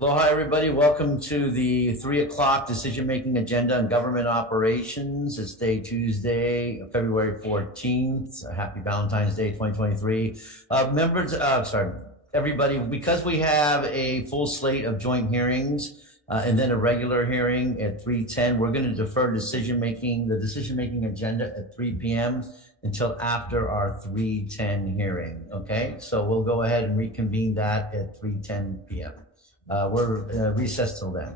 Aloha, everybody. Welcome to the 3 o'clock decision-making agenda on government operations. It's day Tuesday, February 14th. Happy Valentine's Day 2023. Everybody, because we have a full slate of joint hearings and then a regular hearing at 3:10, we're going to defer the decision-making agenda at 3 p.m. until after our 3:10 hearing. Okay, so we'll go ahead and reconvene that at 3:10 p.m. We're recessed till then.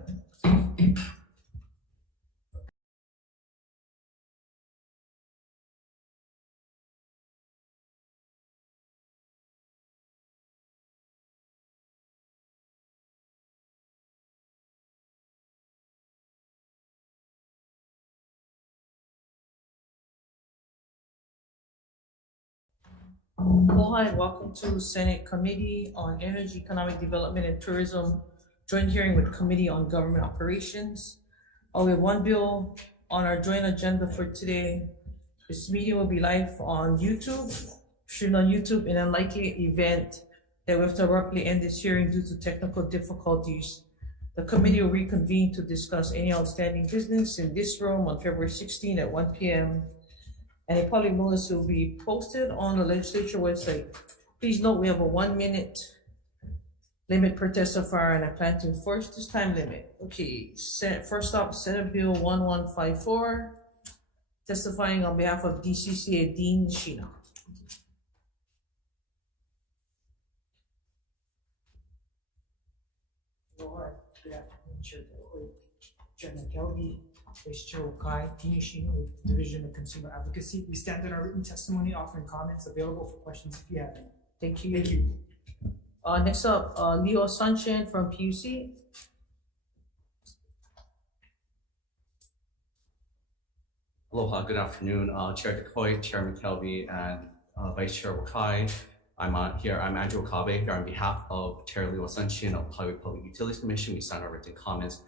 Aloha and welcome to Senate Committee on Energy, Economic Development and Tourism joint hearing with Committee on Government Operations. We have one bill on our joint agenda for today. This meeting will be live on YouTube, streamed on YouTube, in an unlikely event that we have to abruptly end this hearing due to technical difficulties. The committee will reconvene to discuss any outstanding business in this room on February 16 at 1 p.m. And a public notice will be posted on the legislature website. Please note we have a 1 minute limit per testifier, and I plan to enforce this time limit. Okay, first up, Senate Bill 1154, testifying on behalf of DCCA Dean Sheena. Good afternoon, Chair McKelvey, Vice Chair Hawai'i, Dean Sheena with the Division of Consumer Advocacy. We stand in our written testimony, offering comments available for questions if you have any. Thank you. Thank you. Next up, Leo Sanchin from PUC. Aloha, good afternoon, Chair Decoy, Chair McKelvey, and Vice Chair Wakai. I'm Andrew Okabe here on behalf of Chair Leo Sanchin of Highway Public Utilities Commission. We signed our written comments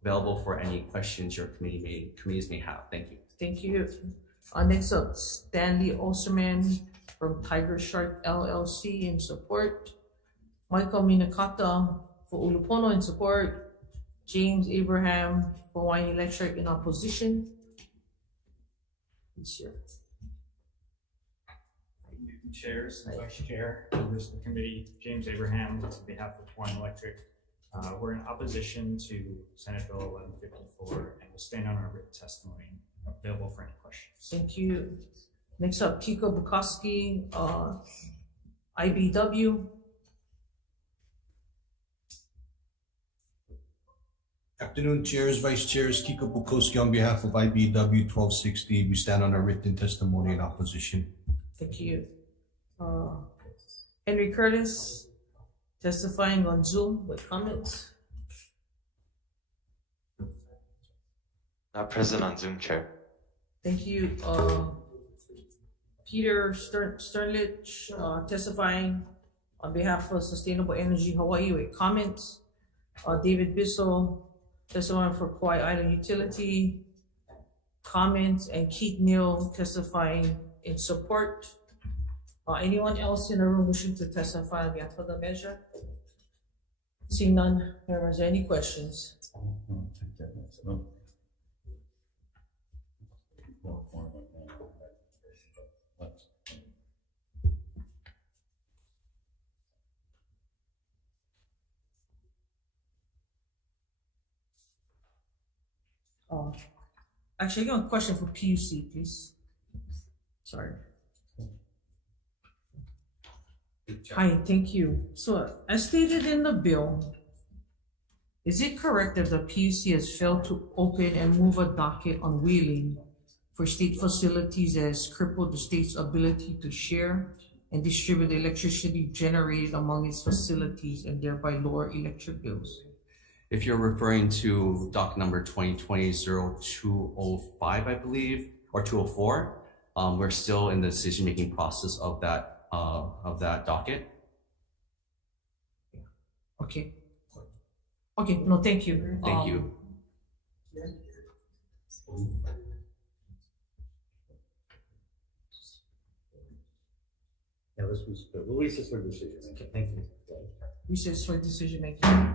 available for any questions your committees may have. Thank you. Thank you. Next up, Stanley Osterman from Tiger Shark LLC in support. Michael Minakata for Ulupono in support. James Abraham for Hawai'i Electric in opposition. Sure. Chairs, Vice Chair, members of the committee, James Abraham on behalf of Hawai'i Electric. We're in opposition to Senate Bill 1154 and we'll stand on our written testimony available for any questions. Thank you. Next up, Kiko Bukowski, IBW. Afternoon, Chairs, Vice Chairs, Kiko Bukowski on behalf of IBW 1260. We stand on our written testimony in opposition. Thank you. Henry Curtis, testifying on Zoom with comments. Not present on Zoom, Chair. Thank you. Peter Sternlich, testifying on behalf of Sustainable Energy Hawaii with comments. David Bissell, testifying for Kauai Island Utility, comments, and Keith Neal testifying in support. Anyone else in the room wishing to testify on behalf of the measure? Seeing none, are there any questions? Actually, I got a question for PUC, please. Sorry. Hi, thank you. So, as stated in the bill, is it correct that the PUC has failed to open and move a docket on wheeling for state facilities that has crippled the state's ability to share and distribute the electricity generated among its facilities and thereby lower electric bills? If you're referring to doc number 2020-0205, I believe, or 204, we're still in the decision-making process of that docket. Okay. Okay, no, thank you. Thank you. Yeah, we'll recess for decision. Okay, thank you. Recess for decision making.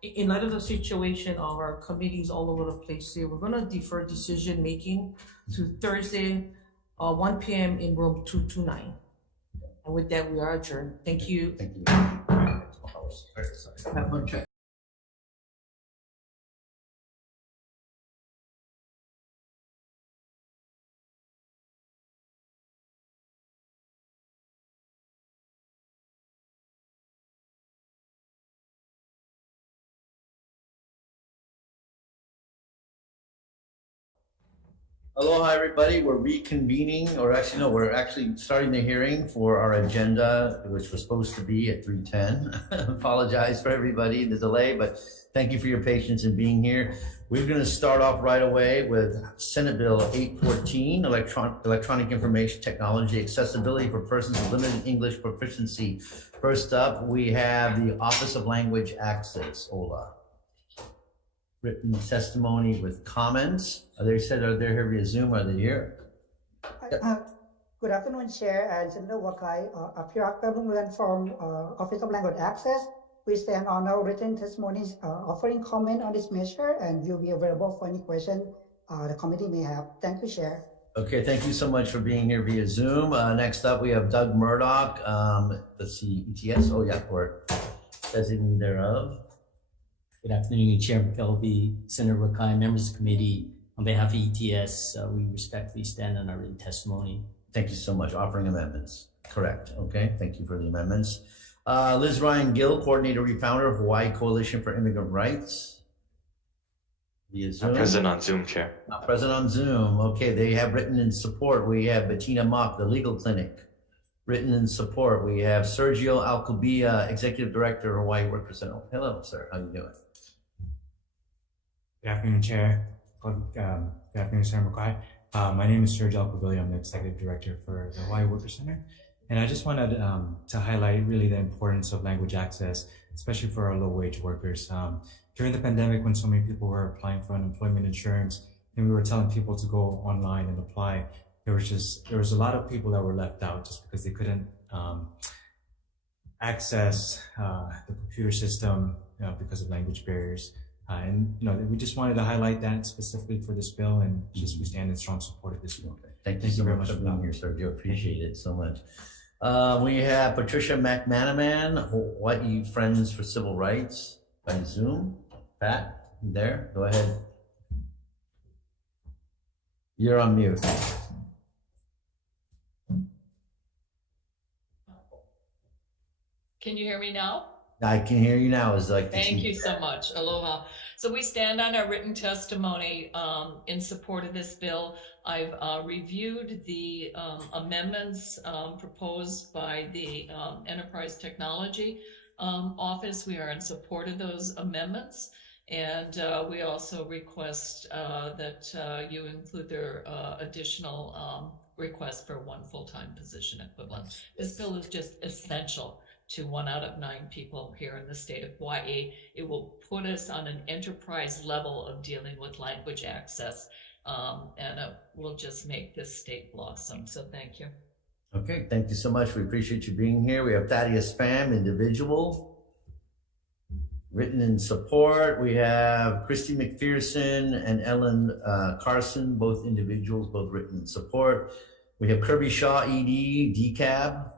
In light of the situation of our committees all over the place here, we're gonna defer decision making to Thursday, 1 p.m. in room 229. And with that, we are adjourned. Thank you. Thank you. Aloha, everybody. We're reconvening, or actually, no, we're actually starting the hearing for our agenda, which was supposed to be at 3:10. Apologize for everybody, the delay, but thank you for your patience in being here. We're going to start off right away with Senate Bill 814, Electronic Information Technology Accessibility for Persons with Limited English Proficiency. First up, we have the Office of Language Access, OLA. Written testimony with comments. They said, are they here via Zoom? Are they here? Good afternoon, Chair and Senator Wakai. Apirak Pemunglan from Office of Language Access. We stand on our written testimonies offering comment on this measure, and we'll be available for any question the committee may have. Thank you, Chair. Okay, thank you so much for being here via Zoom. Next up, we have Doug Murdoch. Let's see, ETS. Oh, yeah, or designee thereof. Good afternoon, Chair McKelvey, Senator Wakai, members of the committee. On behalf of ETS, we respectfully stand on our written testimony. Thank you so much. Offering amendments. Correct. Okay, thank you for the amendments. Liz Ryan Gill, coordinator, refounder of Hawaii Coalition for Immigrant Rights. Via Zoom. Present on Zoom, Chair. Present on Zoom. Okay, they have written in support. We have Bettina Mock, the Legal Clinic. Written in support. We have Sergio Alcubilla, Executive Director, Hawaii Workers Center. Hello, sir. How you doing? Good afternoon, Chair. Good afternoon, Senator McCoy. My name is Sergio Alcubilla. I'm the Executive Director for the Hawaii Workers Center. And I just wanted to highlight really the importance of language access, especially for our low-wage workers. During the pandemic, when so many people were applying for unemployment insurance, and we were telling people to go online and apply, there was a lot of people that were left out just because they couldn't access the computer system because of language barriers. And we just wanted to highlight that specifically for this bill, and just we stand in strong support of this bill. Thank you so very much much for being here, Sergio. Appreciate it so much. We have Patricia McManaman, Hawaii Friends for Civil Rights by Zoom. Pat, you there? Go ahead. You're on mute. Can you hear me now? I can hear you now. Thank you so much. Aloha. So we stand on our written testimony in support of this bill. I've reviewed the amendments proposed by the Enterprise Technology Office. We are in support of those amendments. And we also request that you include their additional request for one full-time position equivalent. This bill is just essential to 1 out of 9 people here in the state of Hawaii. It will put us on an enterprise level of dealing with language access, and it will just make this state blossom. So thank you. Okay, thank you so much. We appreciate you being here. We have Thaddeus Pham, individual, written in support. We have Christy McPherson and Ellen Carson, both individuals, both written in support. We have Kirby Shaw, ED, DCAB.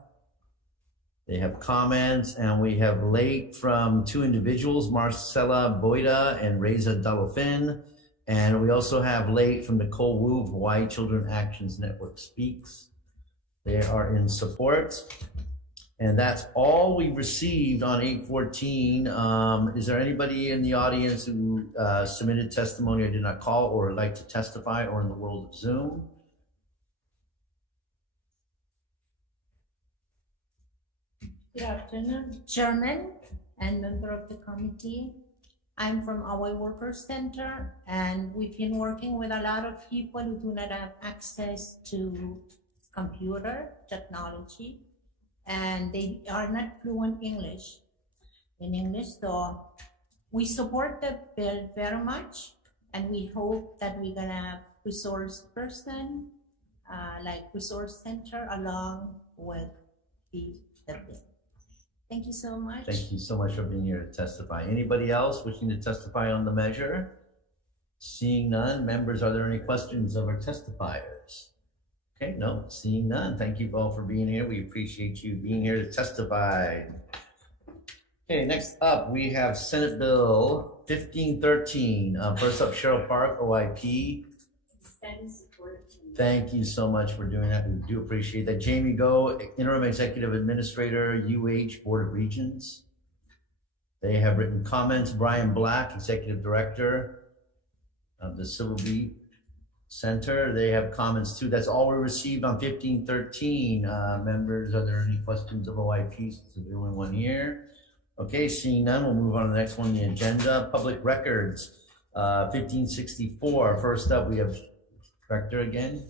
They have comments, and we have late from 2 individuals, Marcella Boida and Reza Dalofin. And we also have late from Nicole Wu of Hawaii Children Actions Network Speaks. They are in support. And that's all we received on 814. Is there anybody in the audience who submitted testimony or did not call or would like to testify, or in the world of Zoom? Good afternoon, Chairman and member of the committee. I'm from Hawai'i Worker Center, and we've been working with a lot of people who do not have access to computer technology, and they are not fluent in English. So we support the bill very much, and we hope that we're gonna have resource person, like resource center, along with the bill. Thank you so much. Thank you so much for being here to testify. Anybody else wishing to testify on the measure? Seeing none, members, are there any questions of our testifiers? Okay, no, seeing none. Thank you all for being here. We appreciate you being here to testify. Okay, next up, we have Senate Bill 1513. First up, Cheryl Park, OIP. Thank you so much for doing that. We do appreciate that. Jamie Go, Interim Executive Administrator, UH Board of Regents. They have written comments. Brian Black, Executive Director of the Civil Beat Center. They have comments too. That's all we received on 1513. Members, are there any questions of OIP? There's the only one here. Okay, seeing none, we'll move on to the next one on the agenda. Public Records, 1564. First up, we have Director again.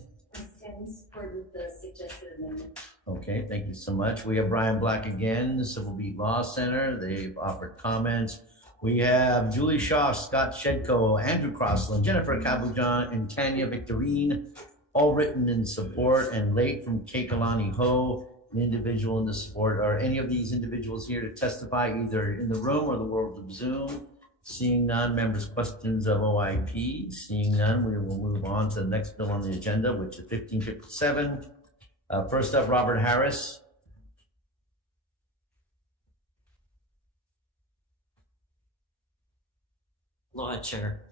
Stands for the suggested amendment. Okay, thank you so much. We have Brian Black again, the Civil Beat Law Center. They've offered comments. We have Julie Shaw, Scott Shedko, Andrew Crossland, Jennifer Cabujon, and Tanya Victorine, all written in support, and late from Kekalani Ho, an individual in the support. Are any of these individuals here to testify either in the room or the world of Zoom? Seeing none, members, questions of OIP? Seeing none, we will move on to the next bill on the agenda, which is 1557. First up, Robert Harris. Aloha, Chair,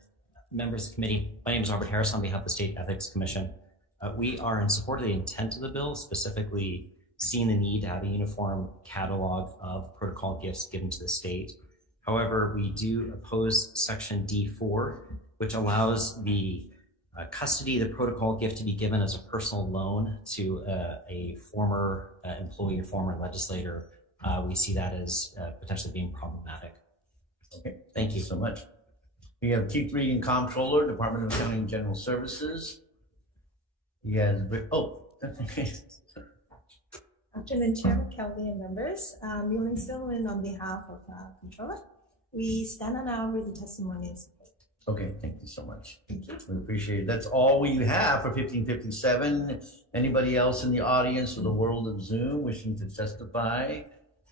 members of the committee. My name is Robert Harris on behalf of the State Ethics Commission. We are in support of the intent of the bill, specifically seeing the need to have a uniform catalog of protocol gifts given to the state. However, we do oppose Section D4, which allows the custody of the protocol gift to be given as a personal loan to a former employee or former legislator. We see that as potentially being problematic. Okay, thank you so much. We have Keith Regan, Comptroller, Department of Accounting and General Services. He has, okay. Afternoon, Chair McKelvey and members. Yumin Silman on behalf of Controller. We stand on our written testimony and support. Okay, thank you so much. Thank you. We appreciate it. That's all we have for 1557. Anybody else in the audience or the world of Zoom wishing to testify?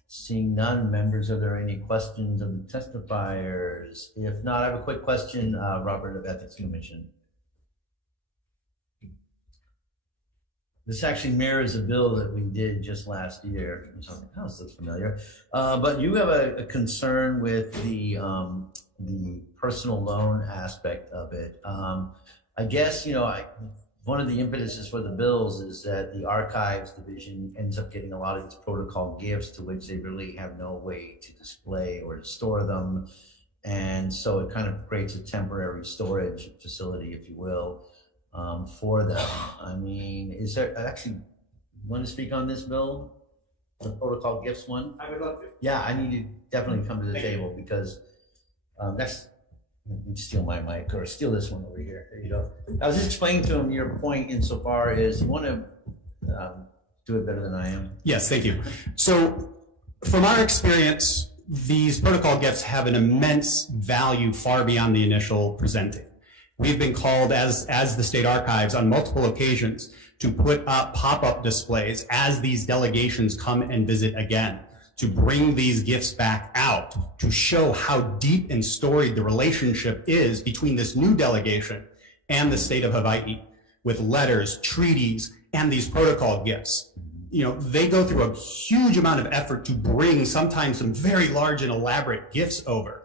Seeing none, members, are there any questions of the testifiers? If not, I have a quick question, Robert, of Ethics Commission. This actually mirrors a bill that we did just last year. I was like, oh, this looks familiar. But you have a concern with the personal loan aspect of it. I guess, one of the impetuses for the bills is that the Archives Division ends up getting a lot of these protocol gifts to which they really have no way to display or to store them. And so it kind of creates a temporary storage facility, if you will, for them. I mean, is there actually, you want to speak on this bill? The protocol gifts one? I would love to. Yeah, I need to definitely come to the table because that's, steal my mic or steal this one over here. There you go. I was just explaining to him your point insofar as you want to do it better than I am. Yes, thank you. So from our experience, these protocol gifts have an immense value far beyond the initial presenting. We've been called as the State Archives on multiple occasions to put up pop-up displays as these delegations come and visit again, to bring these gifts back out, to show how deep and storied the relationship is between this new delegation and the state of Hawaii, with letters, treaties, and these protocol gifts. They go through a huge amount of effort to bring sometimes some very large and elaborate gifts over.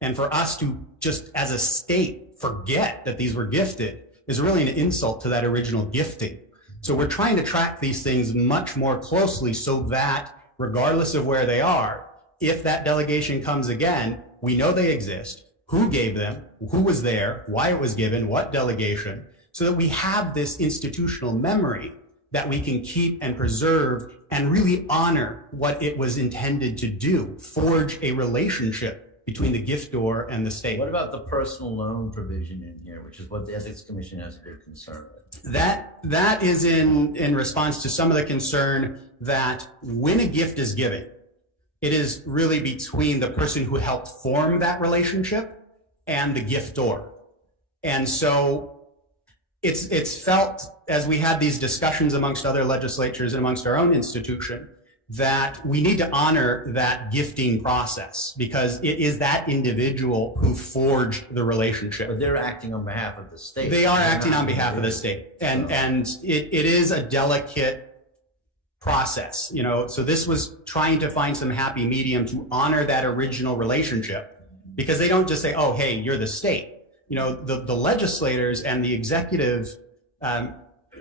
And for us to just as a state forget that these were gifted is really an insult to that original gifting. So we're trying to track these things much more closely so that regardless of where they are, if that delegation comes again, we know they exist, who gave them, who was there, why it was given, what delegation, so that we have this institutional memory that we can keep and preserve and really honor what it was intended to do, forge a relationship between the giftor and the state. What about the personal loan provision in here, which is what the Ethics Commission has a big concern with? That is in response to some of the concern that when a gift is given, it is really between the person who helped form that relationship and the giftor. And so it's felt, as we had these discussions amongst other legislatures and amongst our own institution, that we need to honor that gifting process because it is that individual who forged the relationship. But they're acting on behalf of the state. They are acting on behalf of the state. And it is a delicate process, you know. So this was trying to find some happy medium to honor that original relationship, because they don't just say, oh, hey, you're the state. You know, the legislators and the executive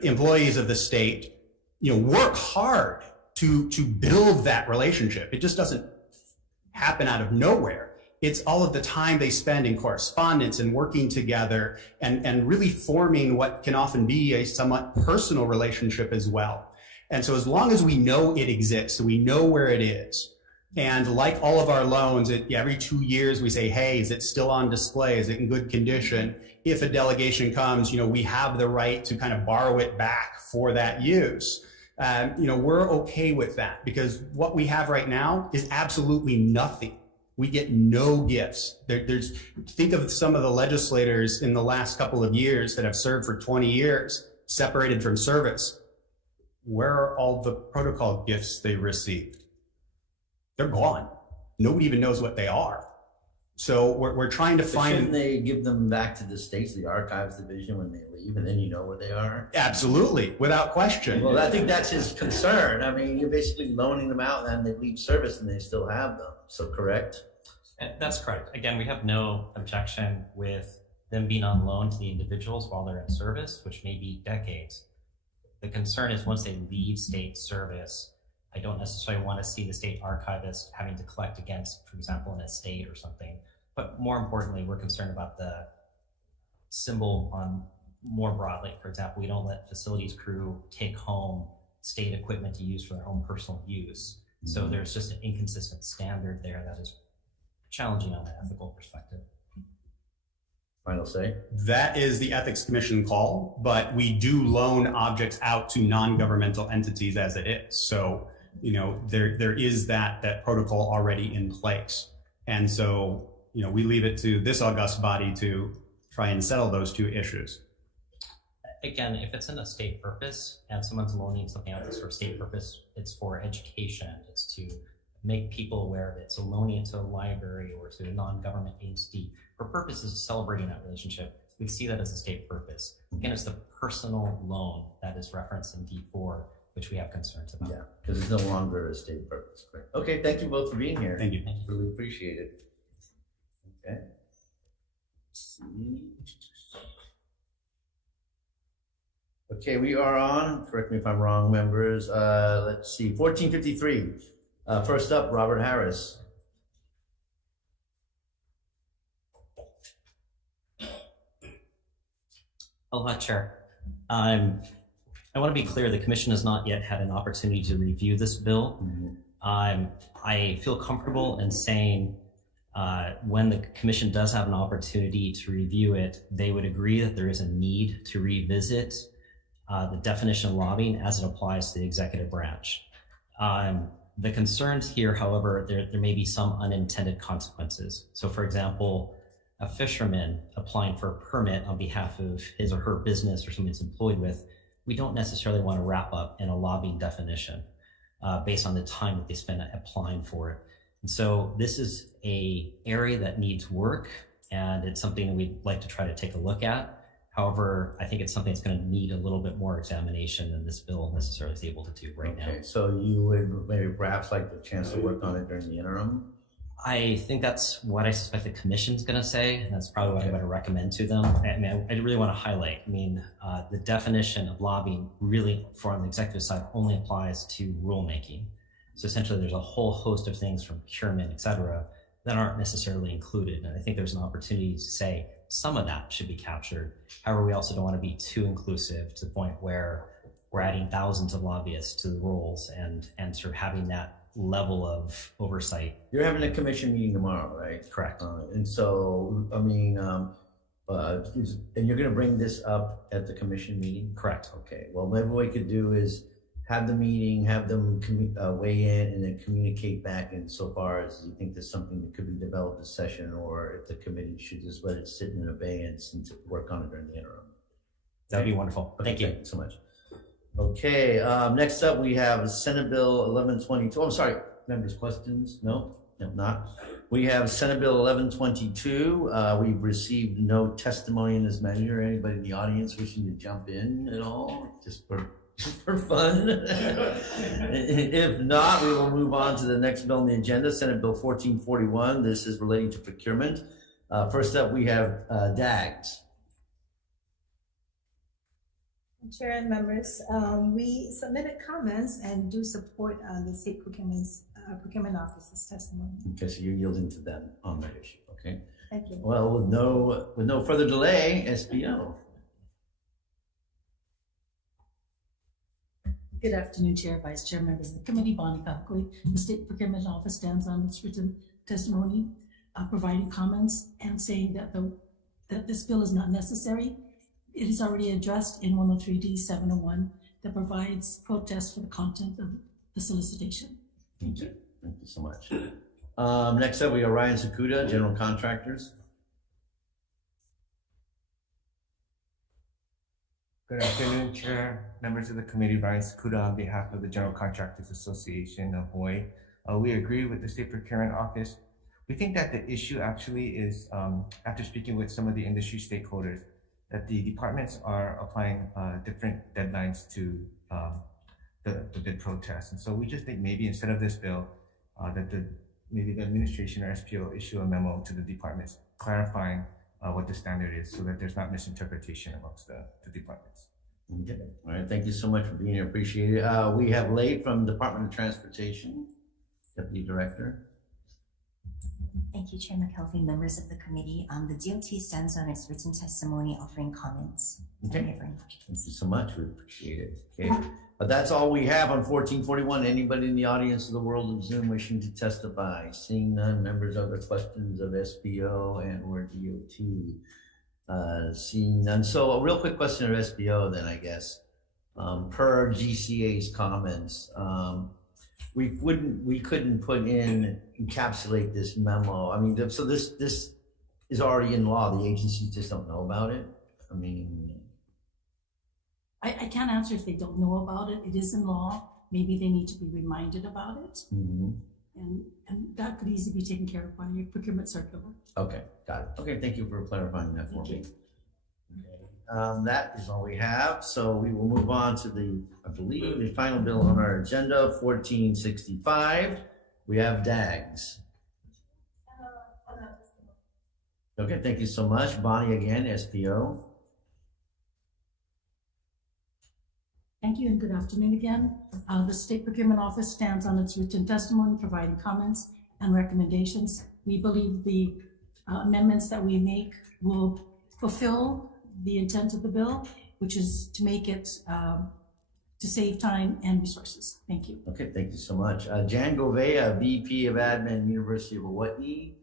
employees of the state, you know, work hard to build that relationship. It just doesn't happen out of nowhere. It's all of the time they spend in correspondence and working together and really forming what can often be a somewhat personal relationship as well. And so as long as we know it exists, we know where it is, and like all of our loans, every 2 years we say, hey, is it still on display? Is it in good condition? If a delegation comes, you know, we have the right to kind of borrow it back for that use. You know, we're okay with that because what we have right now is absolutely nothing. We get no gifts. Think of some of the legislators in the last couple of years that have served for 20 years, separated from service. Where are all the protocol gifts they received? They're gone. Nobody even knows what they are. So we're trying to find. Shouldn't they give them back to the states, the archives division, when they leave, and then you know where they are? Absolutely, without question. Well, I think that's his concern. I mean, you're basically loaning them out, and they leave service, and they still have them. So correct? That's correct. Again, we have no objection with them being on loan to the individuals while they're in service, which may be decades. The concern is once they leave state service, I don't necessarily want to see the state archivist having to collect against, for example, an estate or something. But more importantly, we're concerned about the symbol on more broadly. For example, we don't let facilities crew take home state equipment to use for their own personal use. So there's just an inconsistent standard there that is challenging on an ethical perspective. Final say? That is the Ethics Commission call, but we do loan objects out to non-governmental entities as it is. So, you know, there is that protocol already in place. And so, you know, we leave it to this august body to try and settle those two issues. Again, if it's in a state purpose and someone's loaning something out that's for a state purpose, it's for education, it's to make people aware of it. So loaning it to a library or to a non-government agency for purposes of celebrating that relationship, we see that as a state purpose. Again, it's the personal loan that is referenced in D4, which we have concerns about. Yeah, because it's no longer a state purpose. Great. Okay, thank you both for being here. Thank you. Really appreciate it. Okay. Okay, we are on, correct me if I'm wrong, members. Let's see, 1453. First up, Robert Harris. Aloha, Chair. I want to be clear, the Commission has not yet had an opportunity to review this bill. I feel comfortable in saying when the Commission does have an opportunity to review it, they would agree that there is a need to revisit the definition of lobbying as it applies to the executive branch. The concerns here, however, there may be some unintended consequences. So for example, a fisherman applying for a permit on behalf of his or her business or something it's employed with, we don't necessarily want to wrap up in a lobbying definition based on the time that they spend applying for it. And so this is an area that needs work, and it's something that we'd like to try to take a look at. However, I think it's something that's going to need a little bit more examination than this bill necessarily is able to do right now. Okay, so you would maybe perhaps like the chance to work on it during the interim? I think that's what I suspect the Commission's going to say, and that's probably what I'm going to recommend to them. I mean, I really want to highlight, the definition of lobbying really, for on the executive side, only applies to rulemaking. So essentially, there's a whole host of things from procurement, et cetera, that aren't necessarily included. And I think there's an opportunity to say some of that should be captured. However, we also don't want to be too inclusive to the point where we're adding thousands of lobbyists to the rolls and sort of having that level of oversight. You're having a commission meeting tomorrow, right? Correct. And so, I mean, and you're going to bring this up at the commission meeting? Correct. Okay. Well, maybe what we could do is have the meeting, have them weigh in, and then communicate back insofar as you think there's something that could be developed this session, or if the committee should just let it sit in abeyance and work on it during the interim. That'd be wonderful. Okay, Thank you. Thank you so much. Okay, next up we have Senate Bill 1122. I'm sorry, members' questions? No, not. We have Senate Bill 1122. We've received no testimony in this measure. Anybody in the audience wishing to jump in at all, just for fun? If not, we will move on to the next bill on the agenda, Senate Bill 1441. This is relating to procurement. First up, we have DAGs. Chair and members, we submitted comments and do support the state procurement office's testimony. Okay, so you're yielding to them on that issue, okay? Thank you. Well, with no further delay, SBO. Good afternoon, Chair, Vice Chair, members of the committee. Bonnie Falcoy. The State Procurement Office stands on its written testimony, providing comments and saying that this bill is not necessary. It is already addressed in 103D 701 that provides protests for the content of the solicitation. Thank you. Thank you so much. Next up, we have Ryan Sakuda, General Contractors. Good afternoon, Chair, members of the committee. Ryan Sakuda on behalf of the General Contractors Association of Hawaii. We agree with the State Procurement Office. We think that the issue actually is, after speaking with some of the industry stakeholders, that the departments are applying different deadlines to the bid protest. And so we just think maybe instead of this bill, that maybe the administration or SPO issue a memo to the departments clarifying what the standard is so that there's not misinterpretation amongst the departments. Okay. All right. Thank you so much for being here. Appreciate it. We have Leigh from Department of Transportation, Deputy Director. Thank you, Chair McKelvey, members of the committee. The DOT stands on its written testimony offering comments. Okay. Thank you very much. Thank you so much. We appreciate it. Okay. That's all we have on 1441. Anybody in the audience of the world of Zoom wishing to testify? Seeing none, members, other questions of SBO and or DOT? Seeing none. So a real quick question of SBO then, I guess. Per GCA's comments, we couldn't put in, encapsulate this memo. I mean, so this is already in law. The agencies just don't know about it. I mean, I can't answer if they don't know about it. It is in law. Maybe they need to be reminded about it. Mm-hmm. And that could easily be taken care of by your procurement circular. Okay, got it. Okay, thank you for clarifying that for me. Okay. That is all we have. So we will move on to I believe, the final bill on our agenda, 1465. We have DAGs. Okay, thank you so much. Bonnie again, SPO. Thank you and good afternoon again. The State Procurement Office stands on its written testimony, providing comments and recommendations. We believe the amendments that we make will fulfill the intent of the bill, which is to make it to save time and resources. Thank you. Okay, thank you so much. Jan Govea, VP of Admin, University of Hawaii.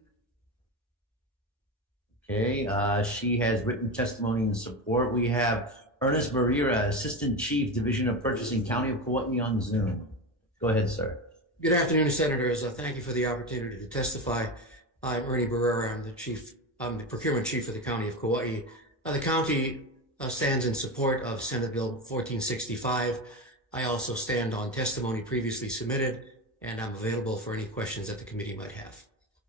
Okay, she has written testimony in support. We have Ernest Barrera, Assistant Chief, Division of Purchasing, County of Kauai on Zoom. Go ahead, sir. Good afternoon, Senators. Thank you for the opportunity to testify. I'm Ernie Barrera. I'm the Procurement Chief for the County of Kauai. The county stands in support of Senate Bill 1465. I also stand on testimony previously submitted, and I'm available for any questions that the committee might have.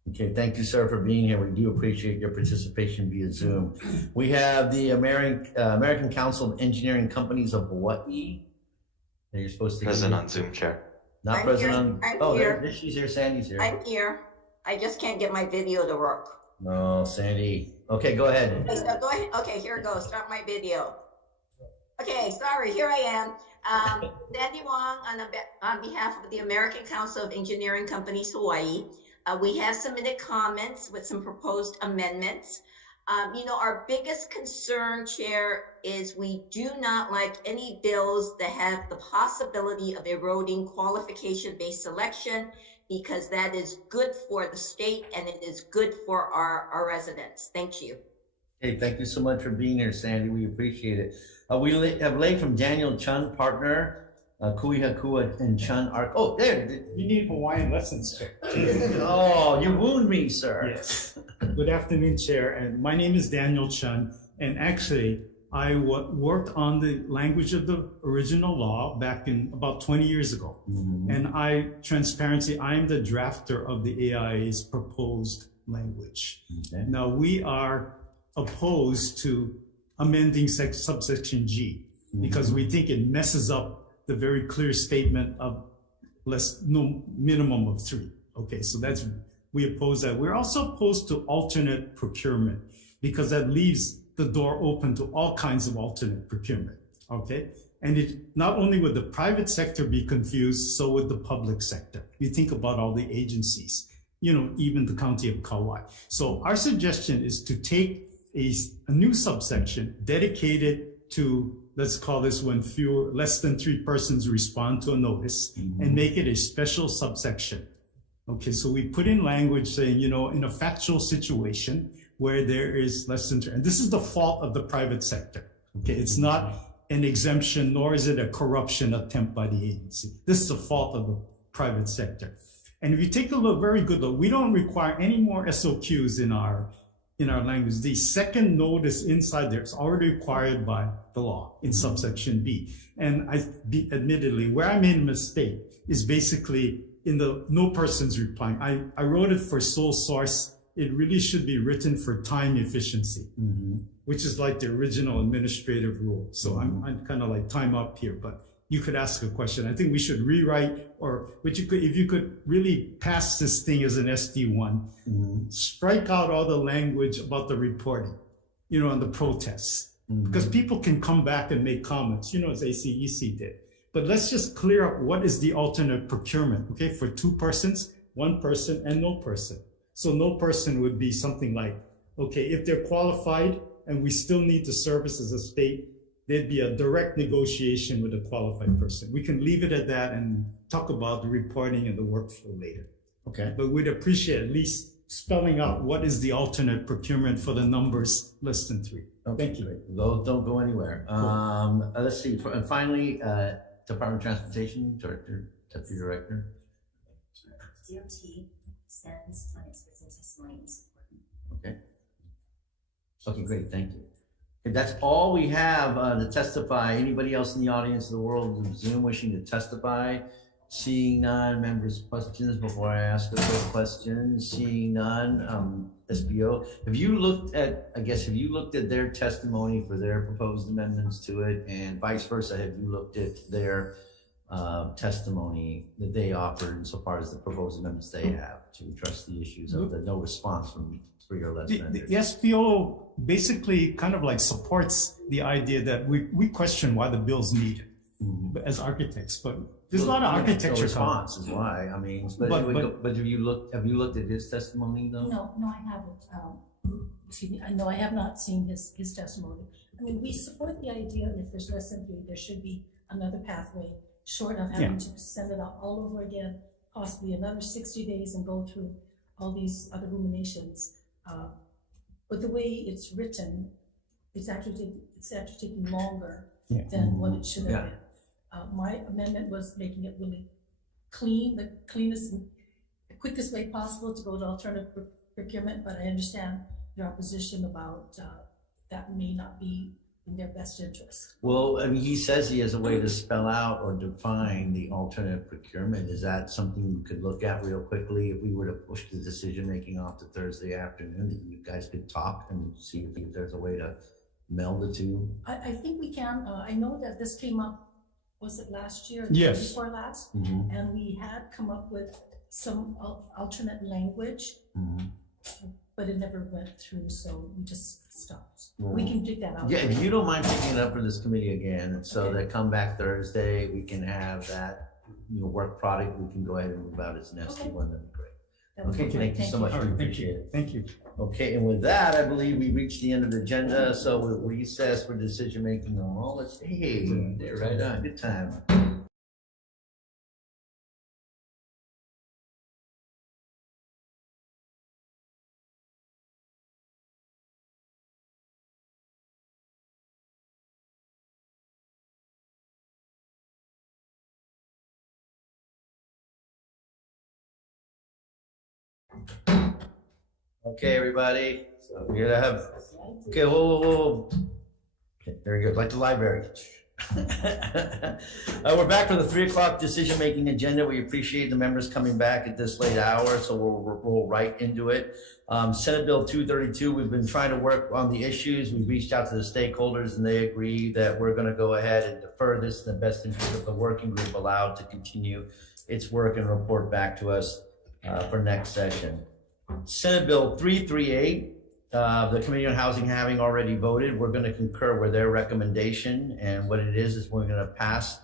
Okay, thank you, sir, for being here. We do appreciate your participation via Zoom. We have the American Council of Engineering Companies of Hawaii. You're supposed to present on Zoom, Chair. Not I'm present here. on. I'm oh, here. There, she's here. Sandy's here. I'm here. I just can't get my video to work. No, Sandy. Okay, go ahead. Okay, so go ahead. Okay, here it goes. Start my video. Okay, sorry. Here I am. Sandy Wong on behalf of the American Council of Engineering Companies Hawaii. We have submitted comments with some proposed amendments. Our biggest concern, Chair, is we do not like any bills that have the possibility of eroding qualification-based selection, because that is good for the state and it is good for our residents. Thank you. Hey, thank you so much for being here, Sandy. We appreciate it. We have laid from Daniel Chun, partner, Kui Hakua and Chun Arc. Oh, there. You need Hawaiian lessons, Chair. Oh, you wound me, sir. Yes. Good afternoon, Chair. And my name is Daniel Chun. And actually, I worked on the language of the original law back in about 20 years ago. And I am the drafter of the AIA's proposed language. Now, we are opposed to amending subsection G because we think it messes up the very clear statement of no minimum of 3. Okay, so we oppose that. We're also opposed to alternate procurement because that leaves the door open to all kinds of alternate procurement. Okay, and it not only would the private sector be confused, so would the public sector. You think about all the agencies, even the county of Kauai. So our suggestion is to take a new subsection dedicated to, let's call this when less than 3 persons respond to a notice, and make it a special subsection. Okay, so we put in language saying, in a factual situation where there is less than 3, and this is the fault of the private sector. Okay, it's not an exemption, nor is it a corruption attempt by the agency. This is the fault of the private sector. And if you take a look, very good look, we don't require any more SOQs in our language. The second notice inside there is already required by the law in subsection B. And admittedly, where I made a mistake is basically in the no persons replying. I wrote it for sole source. It really should be written for time efficiency, which is like the original administrative rule. So I'm kind of like time up here, but you could ask a question. I think we should rewrite, if you could really pass this thing as an SD1, strike out all the language about the reporting, and the protests, because people can come back and make comments, as ACEC did. But let's just clear up what is the alternate procurement, okay, for 2 persons, 1 person, and no person. So no person would be something like, okay, if they're qualified and we still need the service as a state, there'd be a direct negotiation with a qualified person. We can leave it at that and talk about the reporting and the workflow later. Okay. But we'd appreciate at least spelling out what is the alternate procurement for the numbers less than 3. Okay, thank you. Those don't go anywhere. Let's see. And finally, Department of Transportation, Deputy Director. DOT stands on its written testimony in support. Okay. Okay, great. Thank you. Okay, that's all we have to testify. Anybody else in the audience of the world of Zoom wishing to testify? Seeing none. Members' questions before I ask the first question. Seeing none. SBO, have you looked at their testimony for their proposed amendments to it, and vice versa? Have you looked at their testimony that they offered insofar as the proposed amendments they have to address the issues of the no response from 3 or less vendors? The SBO basically kind of like supports the idea that we question why the bill's needed as architects, but there's a lot of architecture. No response is why. I mean, but have you looked at his testimony though? No, I haven't. Excuse me. No, I have not seen his testimony. I mean, we support the idea if there's less than 3, there should be another pathway short of having to send it out all over again, possibly another 60 days and go through all these other ruminations. But the way it's written, it's actually taking longer than what it should have been. My amendment was making it really clean, the cleanest and quickest way possible to go to alternative procurement, but I understand your opposition about that may not be in their best interest. Well, I mean, he says he has a way to spell out or define the alternative procurement. Is that something you could look at real quickly if we were to push the decision making off to Thursday afternoon, that you guys could talk and see if there's a way to meld the two? I think we can. I know that this came up, was it last year? Yes. Before last? And we had come up with some alternate language, but it never went through, so we just stopped. We can dig that out. Yeah, if you don't mind picking it up for this committee again, so that come back Thursday, we can have that work product. We can go ahead and move out as an SD1. That'd be great. Okay, thank you so much. We appreciate it. Thank you. Okay, and with that, I believe we reached the end of the agenda, so we'll recess for decision making on all. Hey, they're right on. Good time. Okay, everybody. So we're gonna have. Okay, whoa. Okay, very good. Like the library. We're back for the 3 o'clock decision-making agenda. We appreciate the members coming back at this late hour, so we'll roll right into it. Senate Bill 232, we've been trying to work on the issues. We've reached out to the stakeholders, and they agree that we're going to go ahead and defer this in the best interest of the working group allowed to continue its work and report back to us for next session. Senate Bill 338, the Committee on Housing having already voted, we're going to concur with their recommendation, and what it is we're going to pass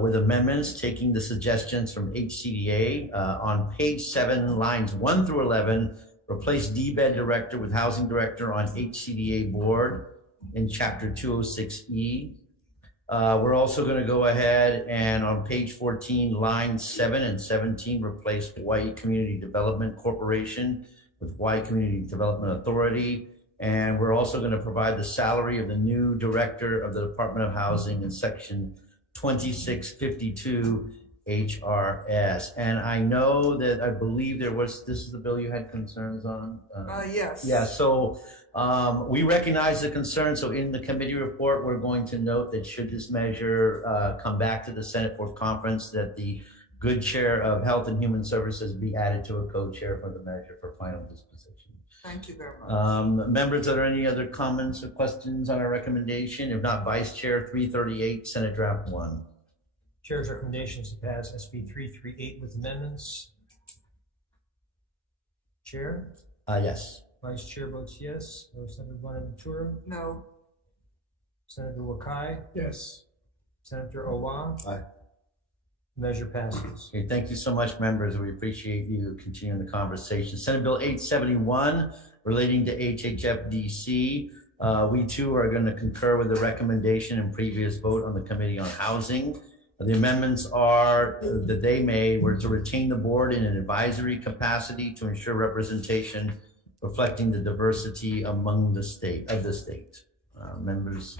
with amendments taking the suggestions from HCDA on page 7, lines 1 through 11, replace DBED director with housing director on HCDA board in chapter 206E. We're also going to go ahead and on page 14, lines 7 and 17, replace Hawai'i Community Development Corporation with Hawai'i Community Development Authority. And we're also going to provide the salary of the new director of the Department of Housing in section 2652 HRS. And I know that I believe this is the bill you had concerns on? Yes. Yeah, so we recognize the concern. So in the committee report, we're going to note that should this measure come back to the Senate for conference, that the good chair of Health and Human Services be added to a co-chair for the measure for final disposition. Thank you very much. Members, are there any other comments or questions on our recommendation? If not, Vice Chair 338, Senate Draft 1. Chair's recommendations to pass SB 338 with amendments. Chair? Yes. Vice Chair votes yes. Senator Bonaventura? No. Senator Wakai? Yes. Senator Owa? Aye. Measure passes. Okay, thank you so much, members. We appreciate you continuing the conversation. Senate Bill 871 relating to HHFDC. We too are going to concur with the recommendation and previous vote on the Committee on Housing. The amendments are that they made were to retain the board in an advisory capacity to ensure representation reflecting the diversity among the state. Members,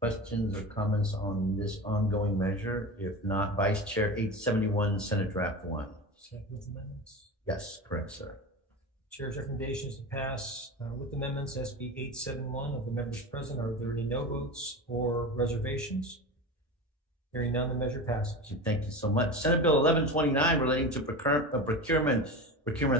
questions or comments on this ongoing measure? If not, Vice Chair 871, Senate Draft 1. Second with amendments. Yes, correct, sir. Chair's recommendations to pass with amendments SB 871 of the members present. Are there any no votes or reservations? Hearing none, the measure passes. Thank you so much. Senate Bill 1129 relating to procurement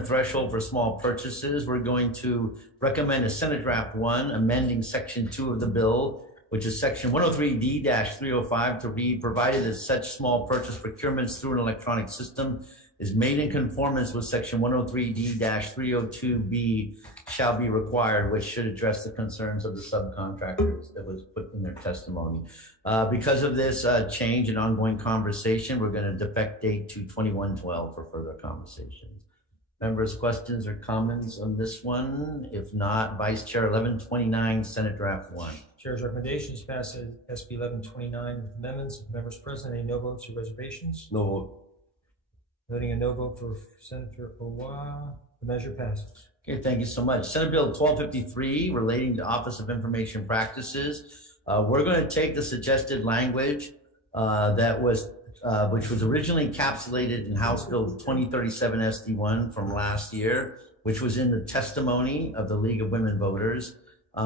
threshold for small purchases. We're going to recommend a Senate Draft 1 amending Section 2 of the bill, which is Section 103D-305 to read, provided that such small purchase procurements through an electronic system is made in conformance with Section 103D-302B shall be required, which should address the concerns of the subcontractors that was put in their testimony. Because of this change and ongoing conversation, we're going to defect date to 2112 for further conversations. Members, questions or comments on this one? If not, Vice Chair 1129, Senate Draft 1. Chair's recommendations pass SB 1129 with amendments. Members present, any no votes or reservations? No vote. Voting a no vote for Senator Owa, the measure passes. Okay, thank you so much. Senate Bill 1253 relating to Office of Information Practices. We're going to take the suggested language which was originally encapsulated in House Bill 2037 SD1 from last year, which was in the testimony of the League of Women Voters.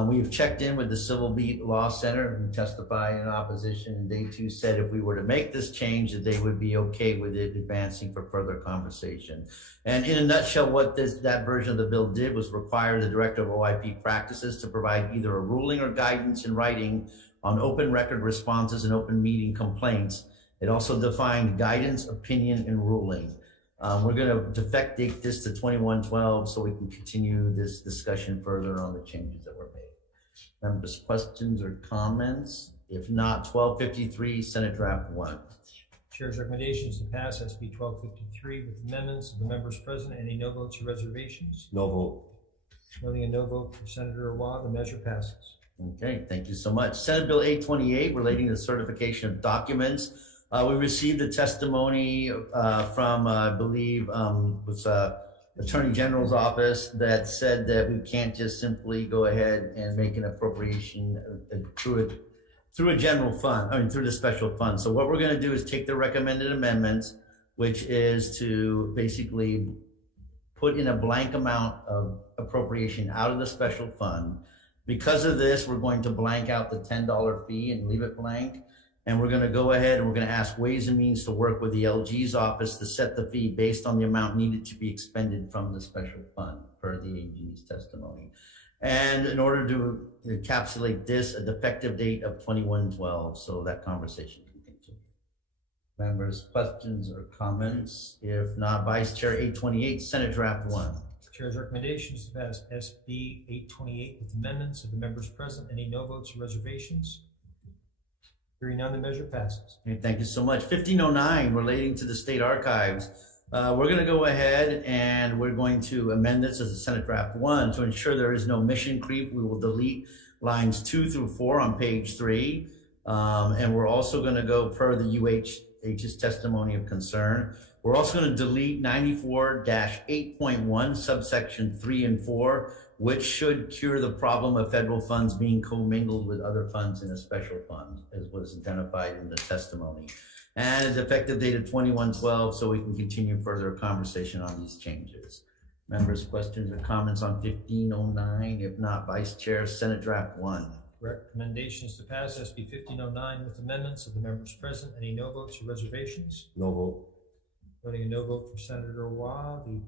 We've checked in with the Civil Beat Law Center who testified in opposition, and they too said if we were to make this change that they would be okay with it advancing for further conversation. And in a nutshell, what that version of the bill did was require the Director of OIP Practices to provide either a ruling or guidance in writing on open record responses and open meeting complaints. It also defined guidance, opinion, and ruling. We're going to defect date this to 2112 so we can continue this discussion further on the changes that were made. Members, questions or comments? If not, 1253, Senate Draft 1. Chair's recommendation is to pass SB 1253 with amendments of the members present. Any no votes or reservations? No vote. Noting a no vote for Senator Awa, the measure passes. Okay, thank you so much. Senate Bill 828 relating to certification of documents. We received a testimony from, I believe, was Attorney General's office that said that we can't just simply go ahead and make an appropriation through a general fund, I mean, through the special fund. So what we're going to do is take the recommended amendments, which is to basically put in a blank amount of appropriation out of the special fund. Because of this, we're going to blank out the $10 fee and leave it blank. And we're going to go ahead and we're going to ask Ways and Means to work with the LG's office to set the fee based on the amount needed to be expended from the special fund per the AG's testimony. And in order to encapsulate this, a defective date of 21/12, so that conversation can continue. Members, questions or comments? If not, Vice Chair 828, Senate Draft 1. Chair's recommendation is to pass SB 828 with amendments of the members present. Any no votes or reservations? Hearing none, the measure passes. Okay, thank you so much. 1509 relating to the state archives. We're going to go ahead and we're going to amend this as a Senate Draft 1 to ensure there is no mission creep. We will delete lines 2 through 4 on page 3. And we're also going to go per the UH's testimony of concern. We're also going to delete 94-8.1 subsection 3 and 4, which should cure the problem of federal funds being commingled with other funds in a special fund, as was identified in the testimony. And it's effective date of 21/12, so we can continue further conversation on these changes. Members, questions or comments on 1509? If not, Vice Chair, Senate Draft 1. Recommendation is to pass SB 1509 with amendments of the members present. Any no votes or reservations? No vote. Voting a no vote for Senator Awa, the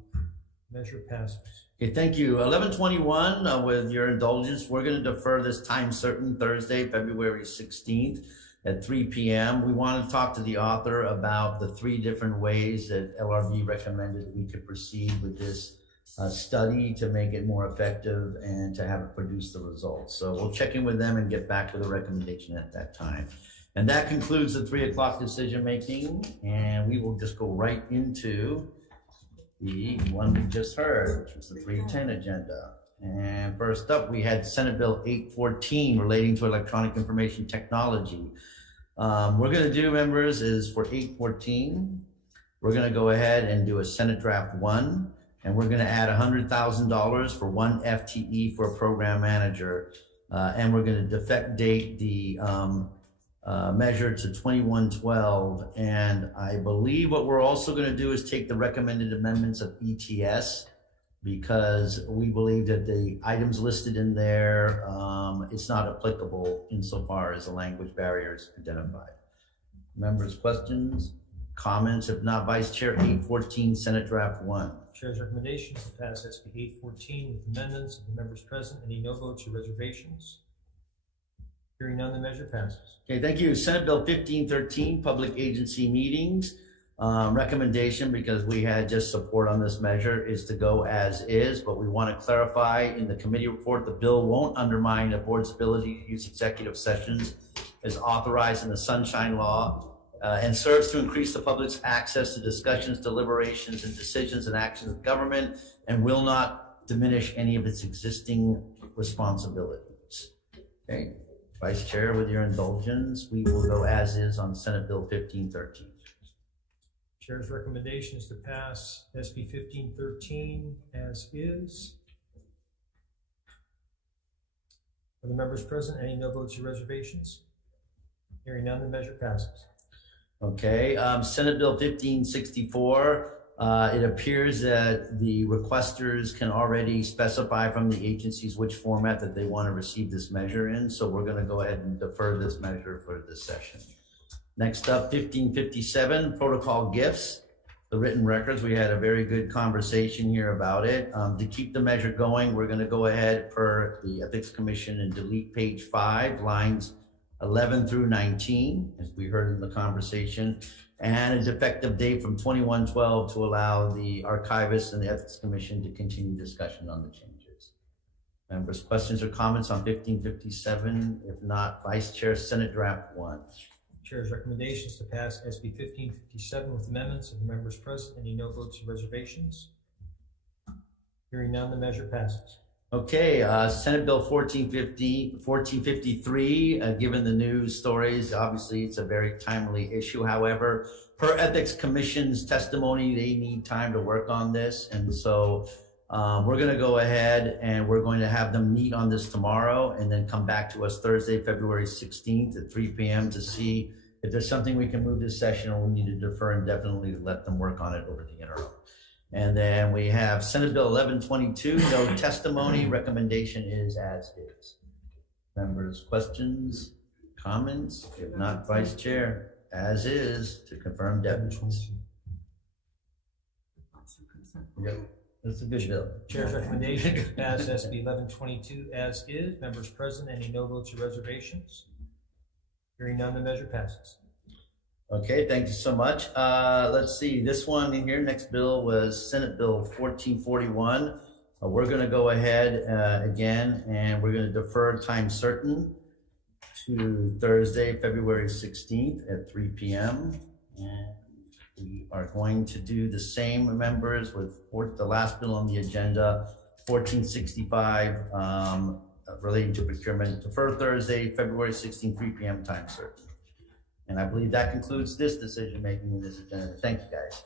measure passes. Okay, thank you. 1121, with your indulgence, we're going to defer this time certain Thursday, February 16th at 3 p.m. We want to talk to the author about the 3 different ways that LRB recommended we could proceed with this study to make it more effective and to have it produce the results. So we'll check in with them and get back with a recommendation at that time. And that concludes the 3 o'clock decision making, and we will just go right into the one we just heard, which was the 310 agenda. And first up, we had Senate Bill 814 relating to electronic information technology. We're going to do, members, is for 814, we're going to go ahead and do a Senate Draft 1, and we're going to add $100,000 for 1 FTE for a program manager. And we're going to defect date the measure to 21/12. And I believe what we're also going to do is take the recommended amendments of ETS, because we believe that the items listed in there, it's not applicable insofar as the language barriers identified. Members, questions, comments? If not, Vice Chair, 814, Senate Draft 1. Chair's recommendation is to pass SB 814 with amendments of the members present. Any no votes or reservations? Hearing none, the measure passes. Okay, thank you. Senate Bill 1513, public agency meetings. Recommendation, because we had just support on this measure, is to go as is, but we want to clarify in the committee report, the bill won't undermine the board's ability to use executive sessions as authorized in the Sunshine Law, and serves to increase the public's access to discussions, deliberations, and decisions and actions of government, and will not diminish any of its existing responsibilities. Okay, Vice Chair, with your indulgence, we will go as is on Senate Bill 1513. Chair's recommendation is to pass SB 1513 as is. Are the members present? Any no votes or reservations? Hearing none, the measure passes. Okay, Senate Bill 1564, it appears that the requesters can already specify from the agencies which format that they want to receive this measure in, so we're going to go ahead and defer this measure for this session. Next up, 1557, protocol gifts, the written records. We had a very good conversation here about it. To keep the measure going, we're going to go ahead per the Ethics Commission and delete page 5, lines 11 through 19, as we heard in the conversation, and a defective date from 21/12 to allow the archivists and the Ethics Commission to continue discussion on the changes. Members, questions or comments on 1557? If not, Vice Chair, Senate Draft 1. Chair's recommendations to pass SB 1557 with amendments. Of the members present, any no votes or reservations? Hearing none, the measure passes. Okay, Senate Bill 1453, given the news stories, obviously it's a very timely issue. However, per Ethics Commission's testimony, they need time to work on this. And so we're going to go ahead and we're going to have them meet on this tomorrow and then come back to us Thursday, February 16th at 3 p.m. to see if there's something we can move this session or we need to defer indefinitely to let them work on it over the interim. And then we have Senate Bill 1122, no testimony. Recommendation is as is. Members, questions, comments? If not, Vice Chair, as is to confirm deputies. Yep, that's a good bill. Chair's recommendation is to pass SB 1122 as is. Members present, any no votes or reservations? Hearing none, the measure passes. Okay, thank you so much. Let's see, this one in here, next bill was Senate Bill 1441. We're going to go ahead again, and we're going to defer time certain to Thursday, February 16th at 3 p.m. And we are going to do the same, members, with the last bill on the agenda, 1465, relating to procurement, defer Thursday, February 16th, 3 p.m. time certain. And I believe that concludes this decision making in this agenda. Thank you, guys.